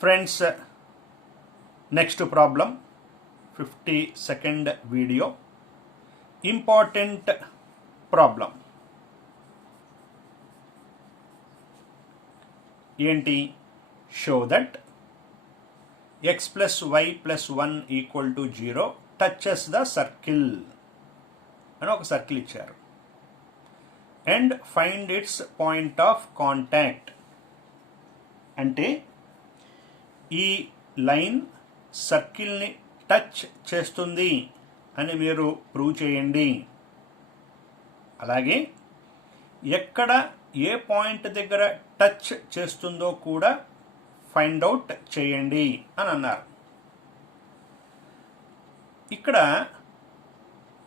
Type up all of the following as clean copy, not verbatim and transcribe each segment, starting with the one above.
Friends, next problem, 52nd video, important problem. ఏంటి? Show that x plus y plus 1 equal to 0 touches the circle అని ఒక circle ఇచ్చారు. And find its point of contact అంటే ఈ line సర్కిల్ని touch చేస్తుంది అని మీరు ప్రూవ్ చేయండి. అలాగే ఎక్కడ ఏ పాయింట్ దగ్గర టచ్ చేస్తుందో కూడా ఫైండ్ అవుట్ చేయండి అని అన్నారు. ఇక్కడ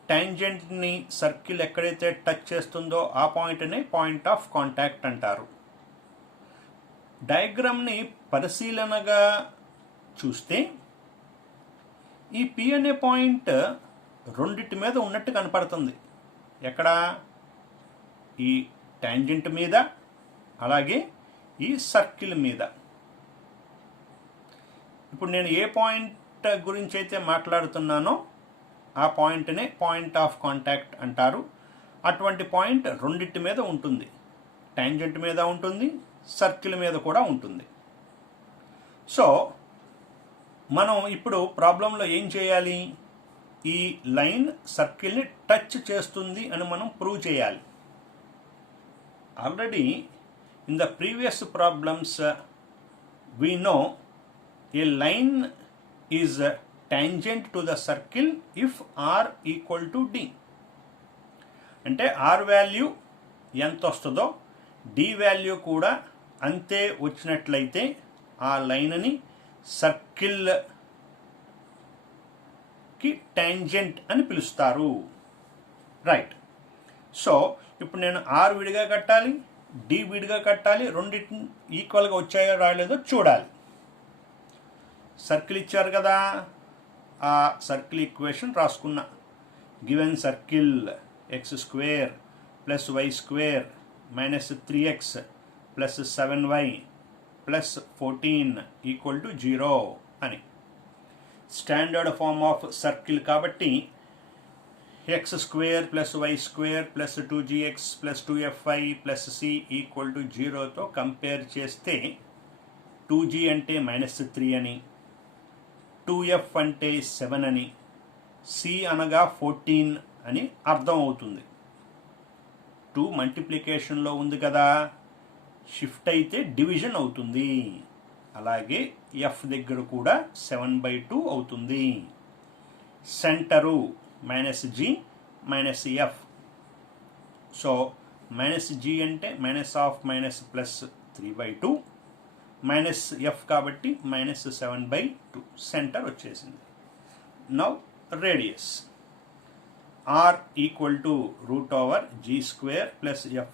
టాంజెంట్ని సర్కిల్ ఎక్కడైతే టచ్ చేస్తుందో ఆ పాయింట్ని పాయింట్ ఆఫ్ కాంటాక్ట్ అంటారు. డయాగ్రామ్ని పరిశీలనగా చూస్తే ఈ పి అనే పాయింట్ రెండిటి మీద ఉన్నట్టు కనపడుతుంది. ఎక్కడ? ఈ టాంజెంట్ మీద, అలాగే ఈ సర్కిల్ మీద. ఇప్పుడు నేను ఏ పాయింట్ గురించి అయితే మాట్లాడుతున్నానో ఆ పాయింట్నే పాయింట్ ఆఫ్ కాంటాక్ట్ అంటారు. అటువంటి పాయింట్ రెండిటి మీద ఉంటుంది. టాంజెంట్ మీద ఉంటుంది, సర్కిల్ మీద కూడా ఉంటుంది. సో మనం ఇప్పుడు ప్రాబ్లంలో ఏం చేయాలి? ఈ లైన్ సర్కిల్ని టచ్ చేస్తుంది అని మనం ప్రూవ్ చేయాలి. Already in the previous problems we know a line is tangent to the circle if r equal to d. అంటే r వాల్యూ ఎంత వస్తుందో d వాల్యూ కూడా అంతే వచ్చినట్లయితే ఆ లైన్ని సర్కిల్కి టాంజెంట్ అని పిలుస్తారు. రైట్. సో ఇప్పుడు నేను r విడిగా కట్టాలి, d విడిగా కట్టాలి. రెండింటిని ఈక్వల్గా వచ్చాయో రాలేదో చూడాలి. సర్కిల్ ఇచ్చారు కదా, ఆ సర్కిల్ ఈక్వేషన్ రాసుకున్నా. Given circle x square plus y square minus 3x plus 7y plus 14 equal to 0 అని. స్టాండర్డ్ ఫార్మ్ ఆఫ్ సర్కిల్ కాబట్టి x square plus y square plus 2gx plus 2fy plus c equal to 0తో compare చేస్తే 2g అంటే -3 అని, 2f అంటే 7 అని, c అనగా 14 అని అర్థం అవుతుంది. 2 మల్టిప్లికేషన్లో ఉంది కదా, షిఫ్ట్ అయితే డివిజన్ అవుతుంది. అలాగే f దగ్గర కూడా 7/2 అవుతుంది. Centre -g -f. So -g అంటే -(-) 3/2 -f కాబట్టి -7/2 సెంటర్ వచ్చేసింది. Now radius r equal to √g² plus f²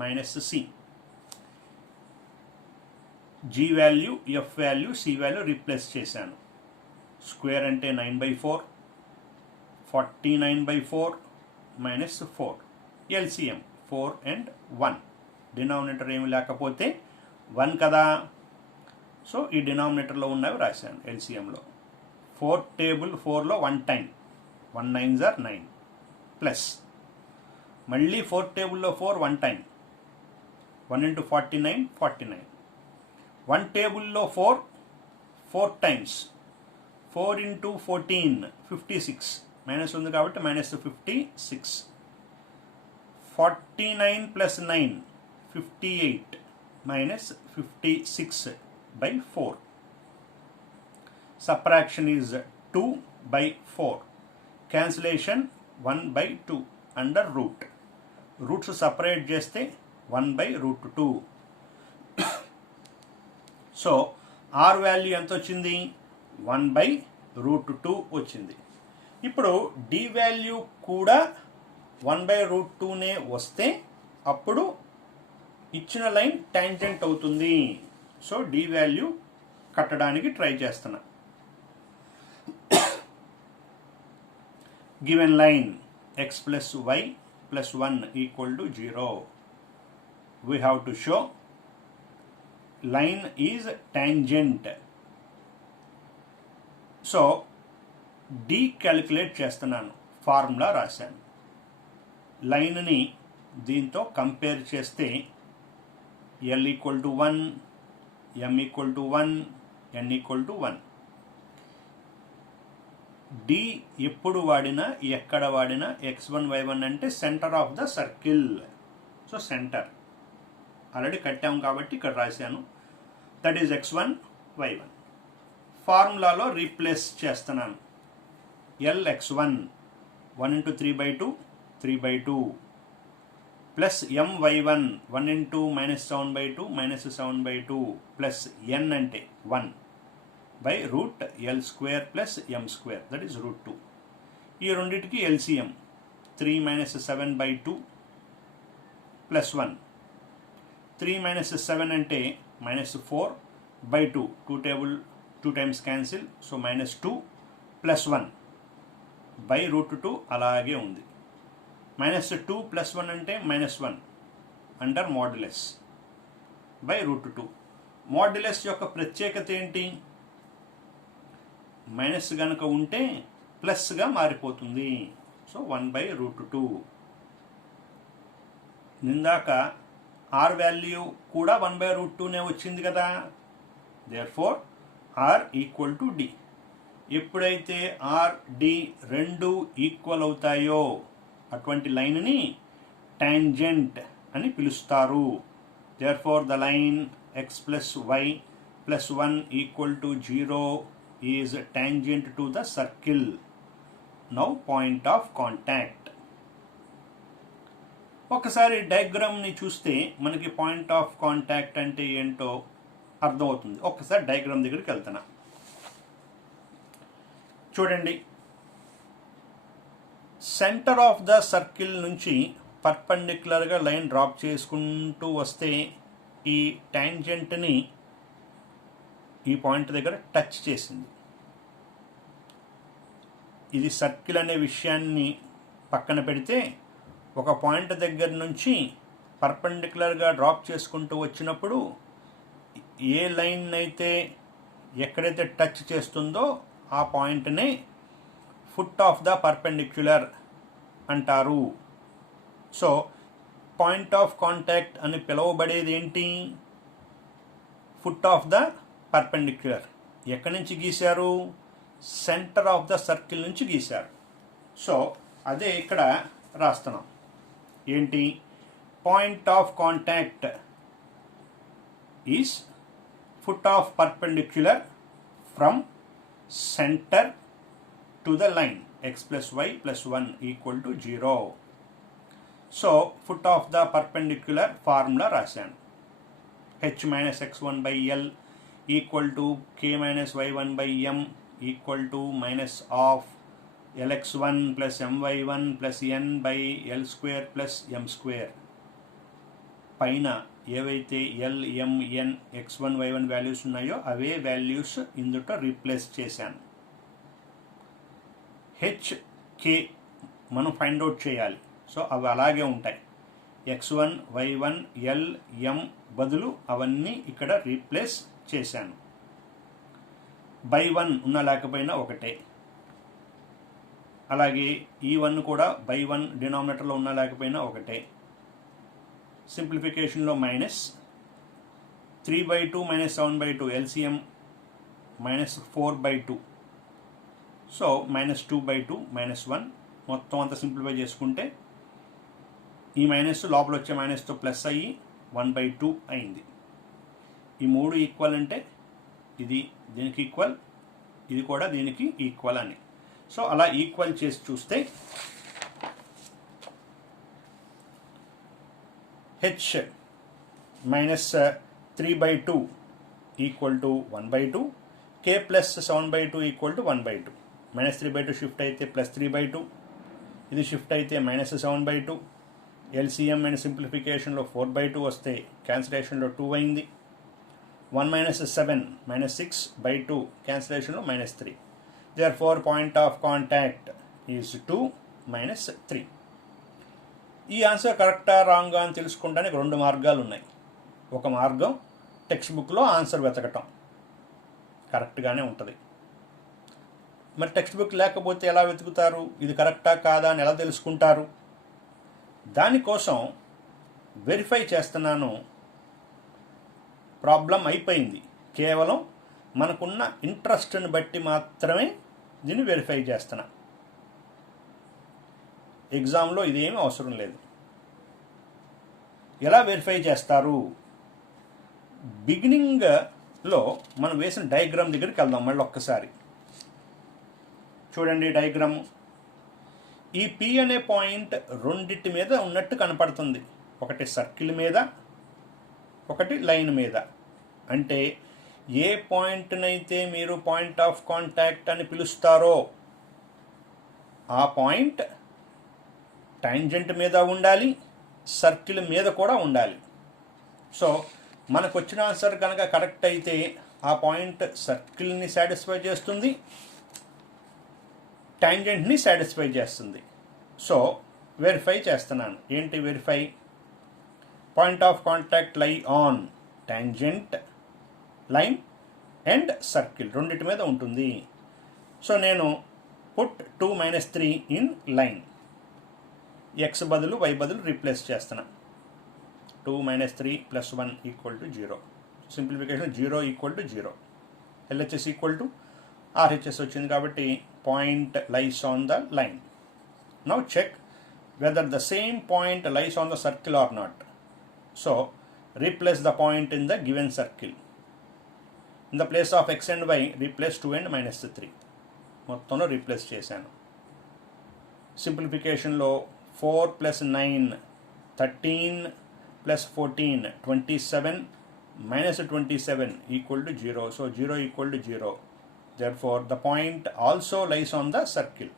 minus c. g value, f value, c value replace చేశాను. స్క్వేర్ అంటే 9/4, 49/4 మైనస్ 4. LCM 4 and 1. డినామినేటర్ ఏమి లేకపోతే 1 కదా, సో ఈ డినామినేటర్లో ఉన్నవి రాశాను ఎల్సిఎంలో. 4 టేబుల్ 4లో 1 టైం, 1 9s are 9 ప్లస్ మళ్ళీ 4 టేబుల్లో 4 1 టైం, 1 into 49 49. 1 టేబుల్లో 4 టైమ్స్, 4 into 14 56. మైనస్ ఉంది కాబట్టి -56. 49 plus 9 58 minus 56/4. Subtraction is 2/4. Cancellation 1/2 under root. Roots separate చేస్తే 1/√2. సో r వాల్యూ ఎంత వచ్చింది? 1/√2 వచ్చింది. ఇప్పుడు d వాల్యూ కూడా 1/√2నే వస్తే అప్పుడు ఇచ్చిన లైన్ టాంజెంట్ అవుతుంది. సో d వాల్యూ కట్టడానికి ట్రై చేస్తున్నా. Given line x plus y plus 1 equal to 0. We have to show line is tangent. So d calculate చేస్తున్నాను, ఫార్ములా రాశాను. లైన్ని దీంతో కంపేర్ చేస్తే L equal to 1, M equal to 1, N equal to 1. D ఎప్పుడు వాడినా ఎక్కడ వాడినా x1 y1 అంటే centre of the circle. So centre already కట్టాము కాబట్టి ఇక్కడ రాశాను, that is x1 y1. ఫార్ములాలో replace చేస్తున్నాను. Lx1 1 into 3/2 3/2 plus my1 1 into -7/2 -7/2 plus n అంటే 1 by root L square plus M square, that is √2. ఈ రెండింటికి LCM 3 - 7/2 ప్లస్ 1. 3 - 7 అంటే -4/2, 2 times cancel, so -2 plus 1 by √2 అలాగే ఉంది. -2 ప్లస్ 1 అంటే -1 అండర్ మోడ్యులస్ బై √2. మోడ్యులస్ యొక్క ప్రత్యేకత ఏంటి? మైనస్ కనుక ఉంటే ప్లస్గా మారిపోతుంది. సో 1/√2. ఇందాక R వాల్యూ కూడా 1/√2నే వచ్చింది కదా. Therefore R equal to D. ఎప్పుడైతే R, D రెండు ఈక్వల్ అవుతాయో అటువంటి లైన్ని టాంజెంట్ అని పిలుస్తారు. Therefore the line x + y + 1 = 0 is tangent to the circle. Now point of contact. ఒకసారి డయాగ్రామ్ని చూస్తే మనకి పాయింట్ ఆఫ్ కాంటాక్ట్ అంటే ఏంటో అర్థమవుతుంది. ఒకసారి డయాగ్రామ్ దగ్గరికి వెళ్తున్నా, చూడండి. సెంటర్ ఆఫ్ ద సర్కిల్ నుంచి పర్పెండిక్యులర్గా లైన్ డ్రాప్ చేసుకుంటూ వస్తే ఈ టాంజెంట్ని ఈ పాయింట్ దగ్గర టచ్ చేసింది. ఇది సర్కిల్ అనే విషయాన్ని పక్కన పెడితే ఒక పాయింట్ దగ్గర నుంచి పర్పెండిక్యులర్గా డ్రాప్ చేసుకుంటూ వచ్చినప్పుడు ఏ లైన్ అయితే ఎక్కడైతే టచ్ చేస్తుందో ఆ పాయింట్నే ఫుట్ ఆఫ్ ద పర్పెండిక్యులర్ అంటారు. సో పాయింట్ ఆఫ్ కాంటాక్ట్ అని పిలువబడేది ఏంటి? Foot of the perpendicular. ఎక్కడి నుంచి గీశారు? సెంటర్ ఆఫ్ ద సర్కిల్ నుంచి గీశారు. సో అదే ఇక్కడ రాస్తున్నాం. ఏంటి? Point of contact is foot of perpendicular from centre to the line x + y + 1 = 0. So foot of the perpendicular formula రాశాను. h - x1/L = k - y1/m - Lx1 + my1 + n/L² + m². పైన ఏవైతే L, M, N, x1, y1 values ఉన్నాయో అవే values ఇందులో replace చేశాను. H, కే మనం find out చేయాలి. So అవి అలాగే ఉంటాయి. x1, y1, L, M బదులు అవన్నీ ఇక్కడ రీప్లేస్ చేశాను. బై 1 ఉన్న లేకపోయినా ఒకటే. అలాగే ఈ 1 కూడా బై 1 డినామినేటర్లో ఉన్న లేకపోయినా ఒకటే. సింప్లిఫికేషన్లో -3/2 - 7/2 LCM -4/2. సో -2/2 -1 మొత్తం అంతా సింప్లిఫై చేసుకుంటే ఈ మైనస్ లోపల వచ్చే మైనస్తో ప్లస్ అయ్యి 1/2 అయింది. ఈ 3 ఈక్వల్ అంటే ఇది దీనికి ఈక్వల్, ఇది కూడా దీనికి ఈక్వల్ అని. సో అలా ఈక్వల్ చేసి చూస్తే h -3/2 = 1/2, k + 7/2 = 1/2. -3/2 షిఫ్ట్ అయితే +3/2, ఇది షిఫ్ట్ అయితే -7/2. LCM అండ్ సింప్లిఫికేషన్లో 4/2 వస్తే క్యాన్సిలేషన్లో 2 అయింది. 1 - 7 -6/2 క్యాన్సిలేషన్లో -3. Therefore point of contact is 2 - 3. ఈ ఆన్సర్ కరెక్టా రాంగా అని తెలుసుకోవడానికి 2 మార్గాలు ఉన్నాయి. ఒక మార్గం టెక్స్ట్ బుక్లో ఆన్సర్ వెతకటం కరెక్ట్గానే ఉంటుంది. మరి టెక్స్ట్ బుక్ లేకపోతే ఎలా వెతుకుతారు? ఇది కరెక్టా కాదా అని ఎలా తెలుసుకుంటారు? దానికోసం వెరిఫై చేస్తున్నాను. ప్రాబ్లం అయిపోయింది. కేవలం మనకున్న ఇంట్రెస్ట్ని బట్టి మాత్రమే దీన్ని వెరిఫై చేస్తున్నా. ఎగ్జామ్లో ఇదేమీ అవసరం లేదు. ఎలా వెరిఫై చేస్తారు? బిగినింగ్లో మనం వేసిన డయాగ్రామ్ దగ్గరికి వెళ్దాం మళ్ళీ ఒక్కసారి. చూడండి డయాగ్రామ్. ఈ పి అనే పాయింట్ రెండిటి మీద ఉన్నట్టు కనపడుతుంది. ఒకటి సర్కిల్ మీద, ఒకటి లైన్ మీద. అంటే ఏ పాయింట్నైతే మీరు పాయింట్ ఆఫ్ కాంటాక్ట్ అని పిలుస్తారో ఆ పాయింట్ టాంజెంట్ మీద ఉండాలి, సర్కిల్ మీద కూడా ఉండాలి. సో మనకు వచ్చిన ఆన్సర్ కనుక కరెక్ట్ అయితే ఆ పాయింట్ సర్కిల్ని సాటిస్ఫై చేస్తుంది, టాంజెంట్ని సాటిస్ఫై చేస్తుంది. సో వెరిఫై చేస్తున్నాను. ఏంటి verify? Point of contact lie on tangent, line and circle రెండిటి మీద ఉంటుంది. సో నేను పుట్ 2 - 3 ఇన్ లైన్. ఎక్స్ బదులు వై బదులు రీప్లేస్ చేస్తున్నా. 2 - 3 + 1 = 0. సింప్లిఫికేషన్ 0 = 0. LHS = RHS వచ్చింది కాబట్టి point lies on the line. Now check whether the same point lies on the circle or not. So replace the point in the given circle. In the place of x and y, replace 2 and -3. మొత్తంలో replace చేశాను. సింప్లిఫికేషన్లో 4 + 9 13 + 14 27 -27 = 0. So 0 = 0. Therefore the point also lies on the circle.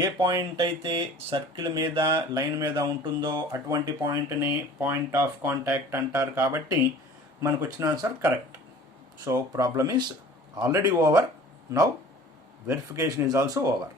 A point అయితే circle మీద line మీద ఉంటుందో అటువంటి పాయింట్ని point of contact అంటారు. కాబట్టి మనకు వచ్చిన answer correct. So problem is already over. Now verification is also over.